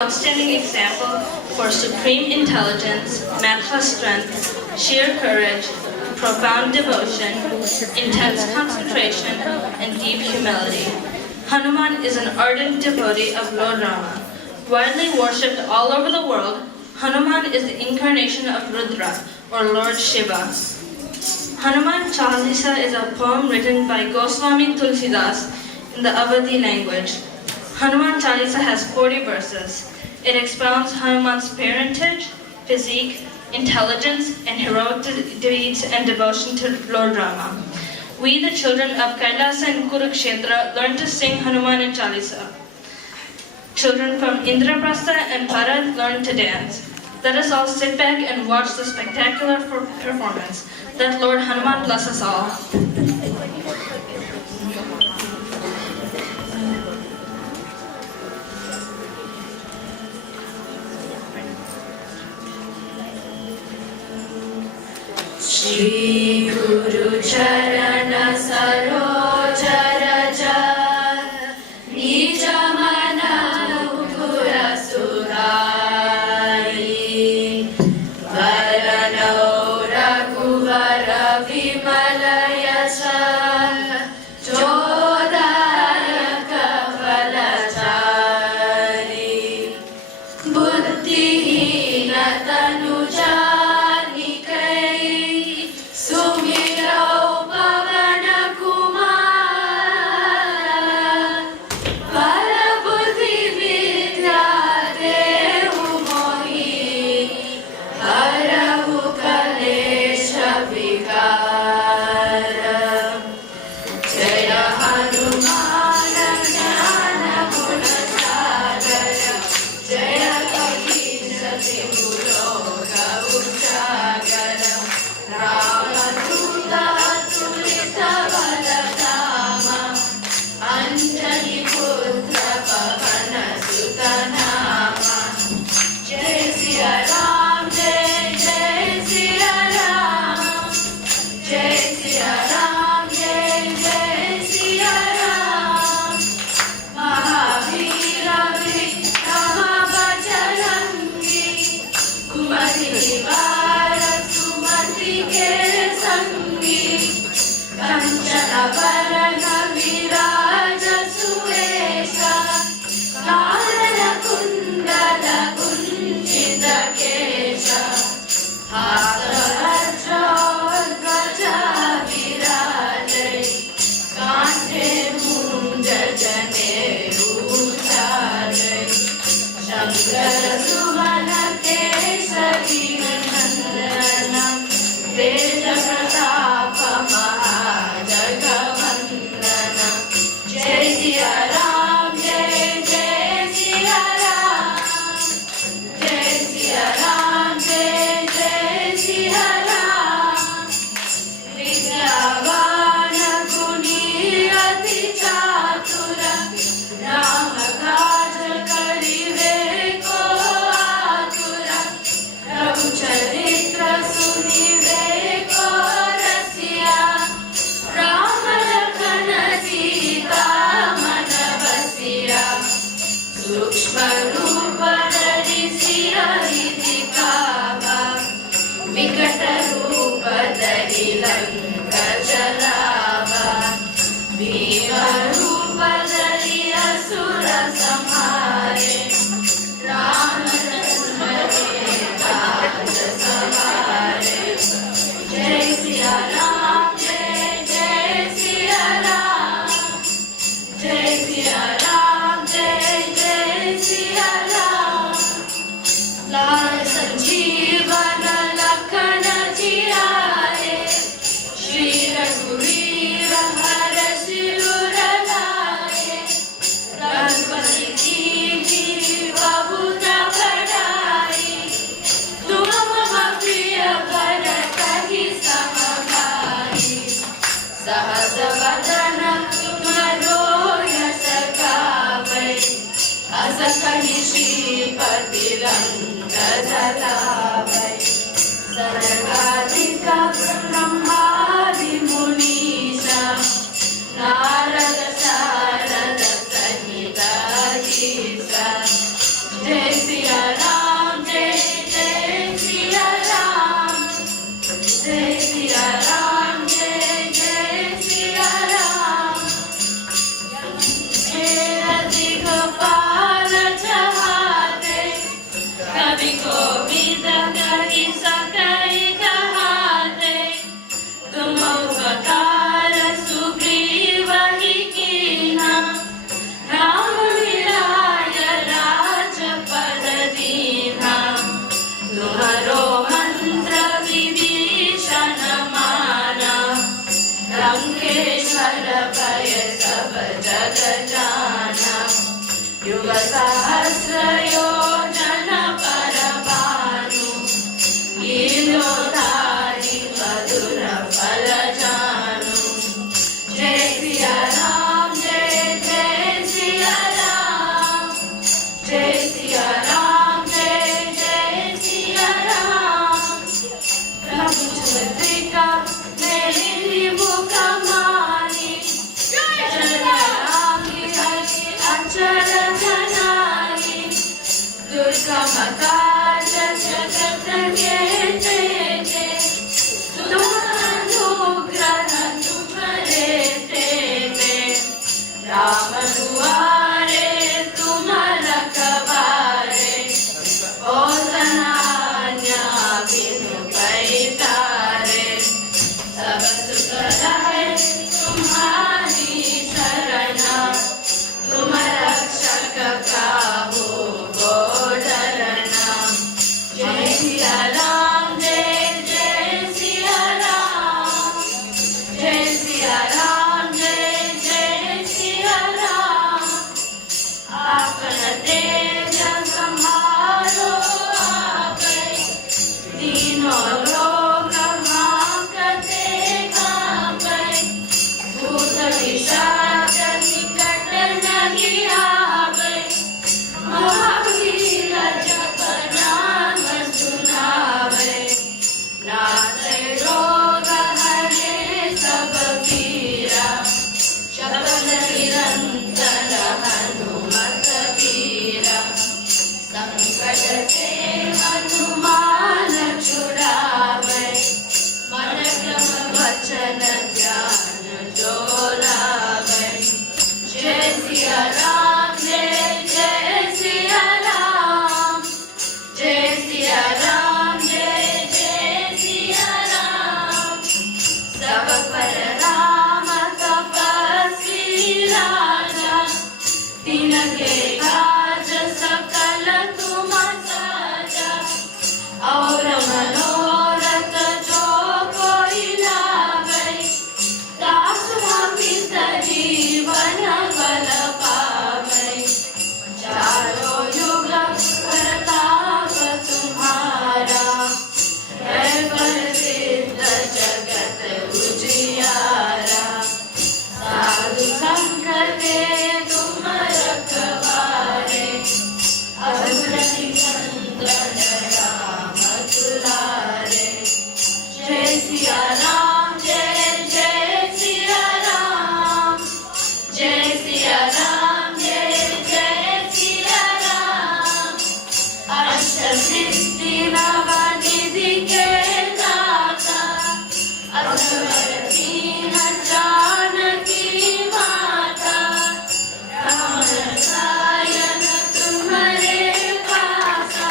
Outstanding example for supreme intelligence, matchless strength, sheer courage, profound devotion, intense concentration, and deep humility. Hanuman is an ardent devotee of Lord Rama. Widely worshipped all over the world, Hanuman is the incarnation of Rudra, or Lord Shiva. Hanuman Chalisa is a poem written by Goswami Tulsidas in the Awadhi language. Hanuman Chalisa has 40 verses. It expounds Hanuman's parentage, physique, intelligence, and heroic deeds and devotion to Lord Rama. We, the children of Kailasa and Kurukshetra, learn to sing Hanuman and Chalisa. Children from Indraprastha and Bharat learn to dance. Let us all sit back and watch the spectacular performance. Let Lord Hanuman bless us all. Shri Guru Charana Saroja Raja Nija Mana Mukura Sudhari Varano Raghuvara Vimala Yasha Chodayaka Falachari Buddhihina Tanuja Narada Sarada Sanhita Gita Jai Siya Ram जय जय सिया राम जय सिया राम जय जय सिया राम हे रति गोपाल चहाते कवि कोविद कहि सकहि कहाते तुम उपकार सुग्रीव ही कीन्हा राम मिलाय राजपद दीन्हा तुम्हारो मंत्र विभीषण माना लंकेश्वर भय सब जग जाना युग सहस्र योजन पर भानु लीलोधारी मधुर फल जानु जय सिया राम जय जय सिया राम जय सिया राम जय जय सिया राम प्रभु चंद्रिका मेरी मुख मानी जय राम की हरि अचर धनानी दुर्गम काज जगत के तेजे तुम अनुग्रह तुम्हारे तेजे राम दुआरे तुम रखवारे ओ तनान्या बिनु पैतारे सब सुख रहे तुम्हारी शरणा तुम रक्षक काहू को डरना जय सिया राम जय जय सिया राम जय सिया राम जय जय सिया राम आपन तेज संभालो आपै तीनों लोक हांकते कांपै भूत पिशाच निकट नहीं आवे महावीर जप नाम सुनावे नासै रोग हरे सब पीरा शब्द निरंतर हनुमत वीरा संकट से हनुमान छुड़ावे मन क्रम वचन ध्यान जो लावे जय सिया राम जय जय सिया राम जय सिया राम जय जय सिया राम सब पर राम तपस्वी राजा तिनके काज सकल तुम साजा और मनोरथ जो कोई लावे दासु अमित जीवन बल पावे चारों युग प्रताप तुम्हारा है प्रसिद्ध जगत उजियारा साधु संग के तुम रखवारे असुर निकंदन राम दुलारे जय सिया राम जय जय सिया राम जय सिया राम जय जय सिया राम अष्ट सिद्धि नव निधि के दाता असवर दीन जानकी माता राम रसायन तुम्हारे पासा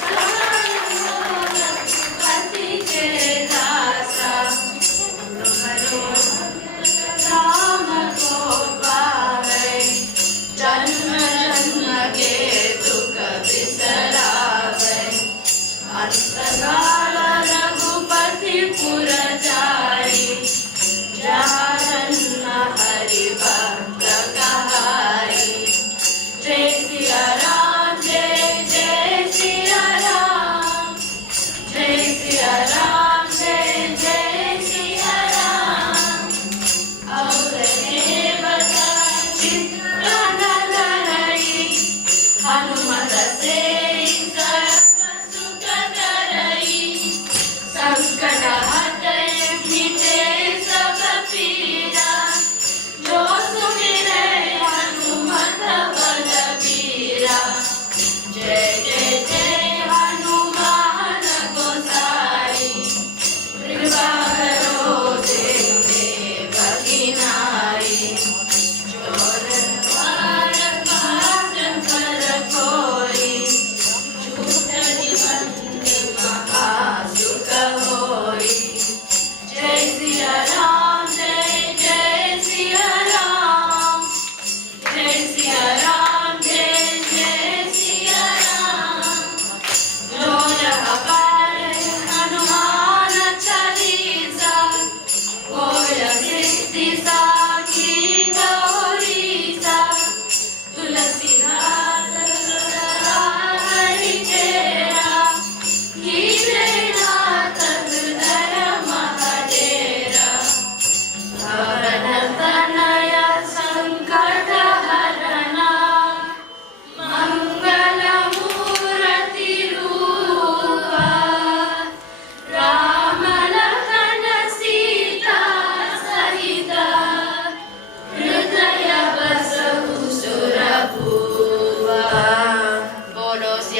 सहाय हो रघुपति के दासा तुम्हारो राम को पावे जन्म जन्म के दुख बिसरावे अंतकाल रघुपति पुर जाई जहाँ जन्म हरि भक्त कहाई जय सिया राम जय जय सिया राम जय सिया राम जय जय सिया राम और देवता चित्त न धरई हनुमत से सर्व सुख करई संकट हटै मिटे सब पीरा जो सुमिरै हनुमत बलबीरा जय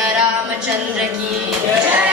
सिया रामचंद्र की जय।